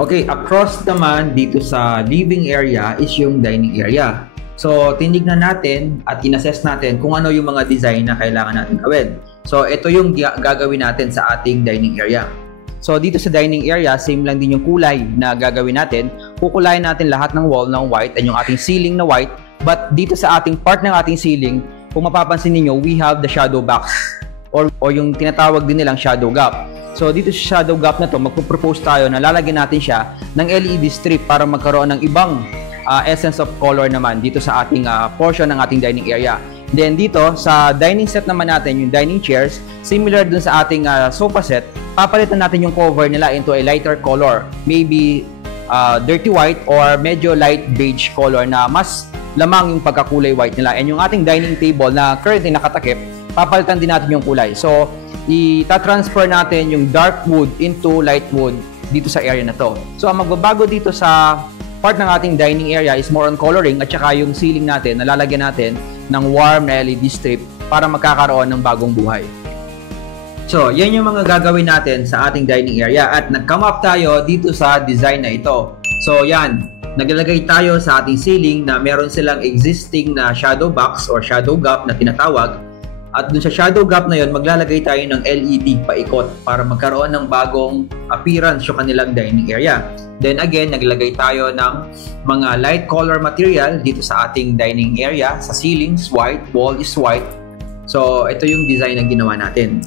Okay, across naman dito sa living area is yung dining area. So, tinignan natin at inassess natin kung ano yung mga design na kailangan natin gawin. So, ito yung gagawin natin sa ating dining area. So, dito sa dining area, same lang din yung kulay na gagawin natin. Kukulayin natin lahat ng wall ng white and yung ating ceiling na white. But dito sa ating part ng ating ceiling, kung mapapansin niyo, we have the shadow box or yung tinatawag din nilang shadow gap. So, dito sa shadow gap na to, magpo-propose tayo na lalagyan natin siya ng LED strip para magkaroon ng ibang essence of color naman dito sa ating portion ng ating dining area. Then dito sa dining set naman natin, yung dining chairs, similar dun sa ating sofa set, papalitan natin yung cover nila into a lighter color, maybe dirty white or medyo light beige color na mas lamang yung pagkakulay white nila. And yung ating dining table na currently nakatakip, papalitan din natin yung kulay. So, ita-transfer natin yung dark wood into light wood dito sa area na to. So, ang magbabago dito sa part ng ating dining area is more on coloring at saka yung ceiling natin, nalalagyan natin ng warm na LED strip para magkakaroon ng bagong buhay. So, yan yung mga gagawin natin sa ating dining area at nag-come up tayo dito sa design na ito. So, yan. Naglalagay tayo sa ating ceiling na meron silang existing na shadow box or shadow gap na tinatawag. At dun sa shadow gap na yon, maglalagay tayo ng LED paikot para magkaroon ng bagong appearance yung kanilang dining area. Then again, naglagay tayo ng mga light color material dito sa ating dining area. Sa ceilings, white, wall is white. So, ito yung design na ginawa natin.